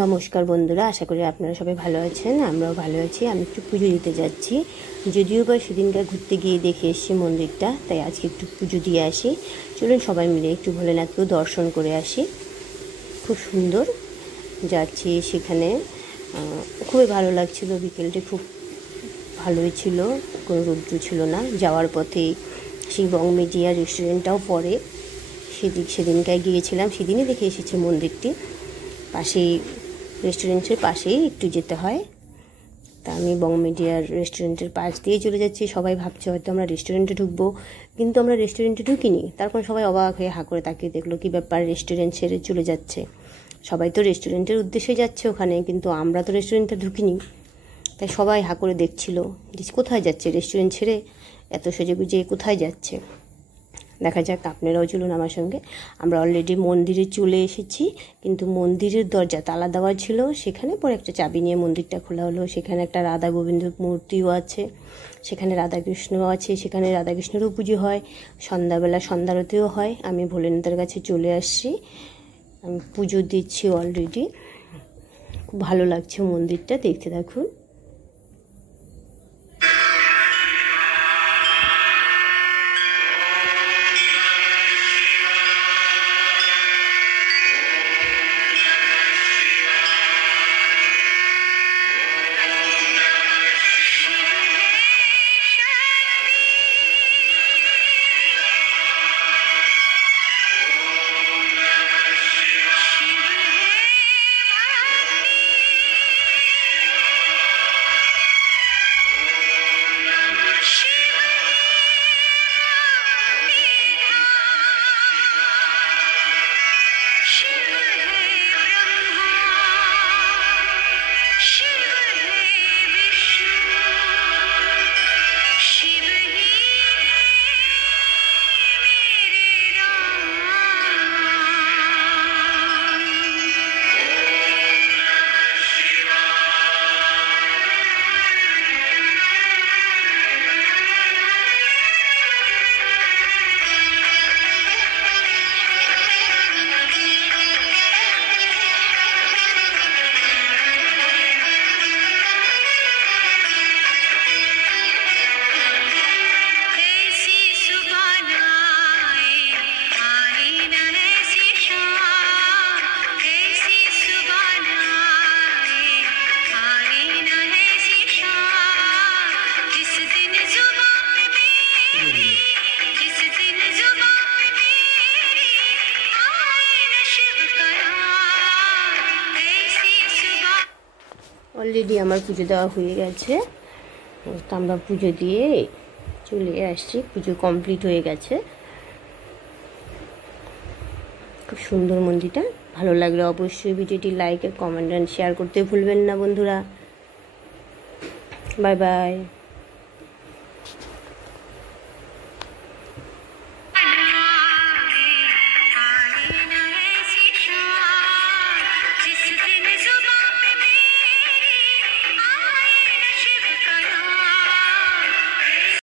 নমস্কার বন্ধুরা, আশা করি আপনারা সবাই ভালো আছেন। আমরাও ভালো আছি। আমি একটু পুজো দিতে যাচ্ছি, যদিও বা সেদিনকার ঘুরতে গিয়ে দেখে এসেছি মন্দিরটা, তাই আজকে একটু পুজো দিয়ে আসি। চলুন সবাই মিলে একটু ভোলেনাথকেও দর্শন করে আসি। খুব সুন্দর যাচ্ছি সেখানে, খুবই ভালো লাগছিল। বিকেলটা খুব ভালোই ছিল, কোনো রৌদ্র ছিল না। যাওয়ার পথে সেই বং মিডিয়া রেস্টুরেন্টটাও পরে সেদিনকায় গিয়েছিলাম, সেদিনই দেখে এসেছি মন্দিরটি। পাশেই রেস্টুরেন্টের পাশেই একটু যেতে হয়, তা আমি বং মিডিয়ার রেস্টুরেন্টের পাশ দিয়ে চলে যাচ্ছি। সবাই ভাবছে হয়তো আমরা রেস্টুরেন্টে ঢুকবো, কিন্তু আমরা রেস্টুরেন্টে ঢুকিনি। তারপর সবাই অবাক হয়ে হাঁ করে তাকিয়ে দেখলো, কী ব্যাপার, রেস্টুরেন্ট ছেড়ে চলে যাচ্ছে। সবাই তো রেস্টুরেন্টের উদ্দেশ্যে যাচ্ছে ওখানে, কিন্তু আমরা তো রেস্টুরেন্টে ঢুকিনি। তাই সবাই হাঁ করে দেখছিল যে কোথায় যাচ্ছে, রেস্টুরেন্ট ছেড়ে এত সেজেগুজে কোথায় যাচ্ছে। দেখা যাক, আপনারাও চলুন আমার সঙ্গে। আমরা অলরেডি মন্দিরে চলে এসেছি, কিন্তু মন্দিরের দরজা তালা দেওয়া ছিল। সেখানে পরে একটা চাবি নিয়ে মন্দিরটা খোলা হলো। সেখানে একটা রাধা গোবিন্দ মূর্তিও আছে, সেখানে রাধাকৃষ্ণও আছে। সেখানে রাধাকৃষ্ণেরও পুজো হয়, সন্ধ্যাবেলা সন্ধ্যারতিও হয়। আমি ভোলেনাথের কাছে চলে আসছি, আমি পুজো দিচ্ছি অলরেডি। খুব ভালো লাগছে মন্দিরটা, দেখতে থাকুন। অলরেডি আমার পুজো দেওয়া হয়ে গেছে, তো আমরা পুজো দিয়ে চলে আসছি। পুজো কমপ্লিট হয়ে গেছে। খুব সুন্দর মন্দিরটা। ভালো লাগলে অবশ্যই ভিডিওটি লাইক, কমেন্ট অ্যান্ড শেয়ার করতে ভুলবেন না বন্ধুরা। Bye bye.